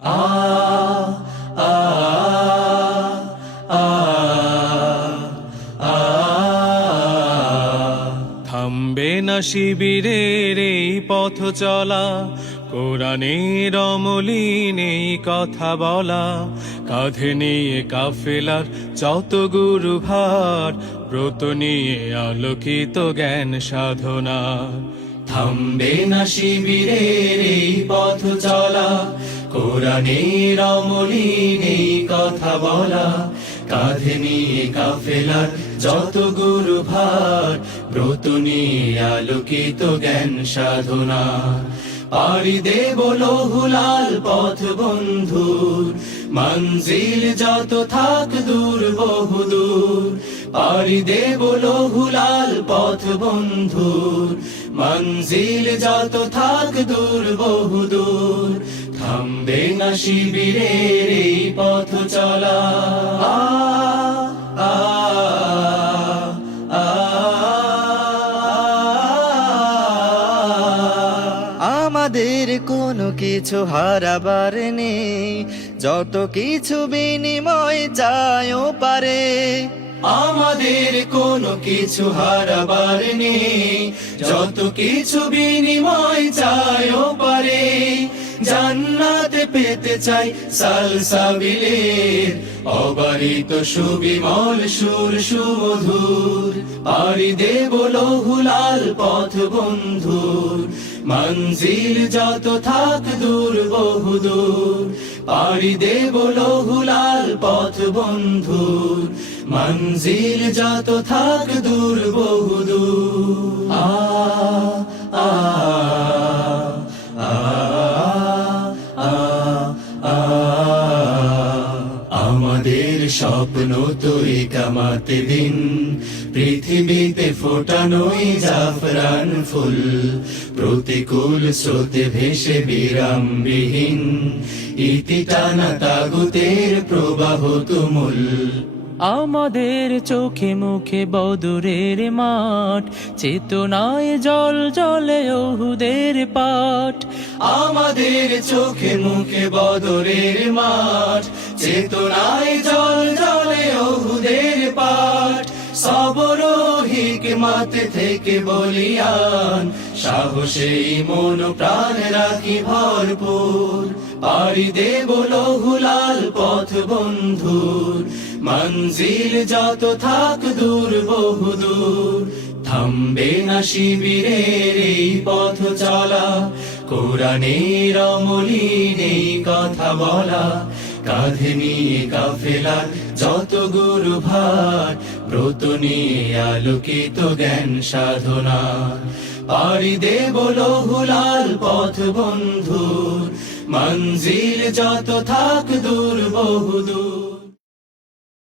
আ আ আ আ থামবে না শিবিরের এই পথ চলা, কোরআনের অমলিন এই কথা বলা, কাঁধে নিয়ে কাফেলার যত গুরু ভার, ব্রত নিয়ে আলোকিত জ্ঞান সাধনা। থামবে না শিবিরের এই পথ চলা, কোরআনের অমলিন এই কথা বলা, কাঁধে নিয়ে কাফেলার যত গুরু ভার, ব্রত নিয়ে আলোকিত জ্ঞান সাধনা। পাড়ি দেব লৌহুলাল পথ বন্ধুর, মঞ্জিল যত থাক দূর বহুদূর। পাড়ি দেব লৌহুলাল পথ বন্ধুর, মঞ্জিল যত থাক দূর বহুদূর। থামবে না শিবিরের এই পথ চলা। আ আ আ আমাদের কোনো কিছু হারাবার নেই, যত কিছু বিনিময় চাইও পারে। আমাদের কোনো কিছু হারাবার নেই, যত কিছু বিনিময় চাইও পারে। জান্নাতে পেতে চাই সালসাবিলের অবারিত সুবিমল সুর সুমধুর। পাড়ি দেব লৌহুলাল পথ বন্ধুর, মঞ্জিল যত থাক দূর বহুদূর। পাড়ি দেব লৌহুলাল পথ বন্ধুর, মঞ্জিল যত থাক দূর বহুদূর। আ আ আ আ আমাদের স্বপ্ন তো একামাতে দিন, পৃথিবীতে ফোটানোই জাফরান ফুল। প্রতিকূল স্রোতে ভেসে বিরামবিহীন, ইতি টানা তাগুতের প্রবাহ তুমুল। আমাদের চোখে মুখে বদরের মাঠ, চেতনায় জল জলে ওহুদের পাঠ। আমাদের চোখে মুখে বদরের মাঠ, চেতনায় জল জলে ওহুদের পাঠ। সবর হিকমত থেকে বলিয়ান, সাহসেই মন প্রাণ রাখি ভরপুর। পাড়ি দেব লৌহুলাল পথ বন্ধুর, মঞ্জিল যত থাক দূর বহুদূর। থামবে না শিবিরের এই পথ চলা, কোরআনের অমলিন এই কথা বলা, কাঁধে নিয়ে কাফেলার যত গুরু ভার, ব্রত নিয়ে আলোকিত জ্ঞান সাধনা। পাড়ি দেব লৌহুলাল পথ বন্ধুর, মঞ্জিল যত থাক দূর বহুদূর।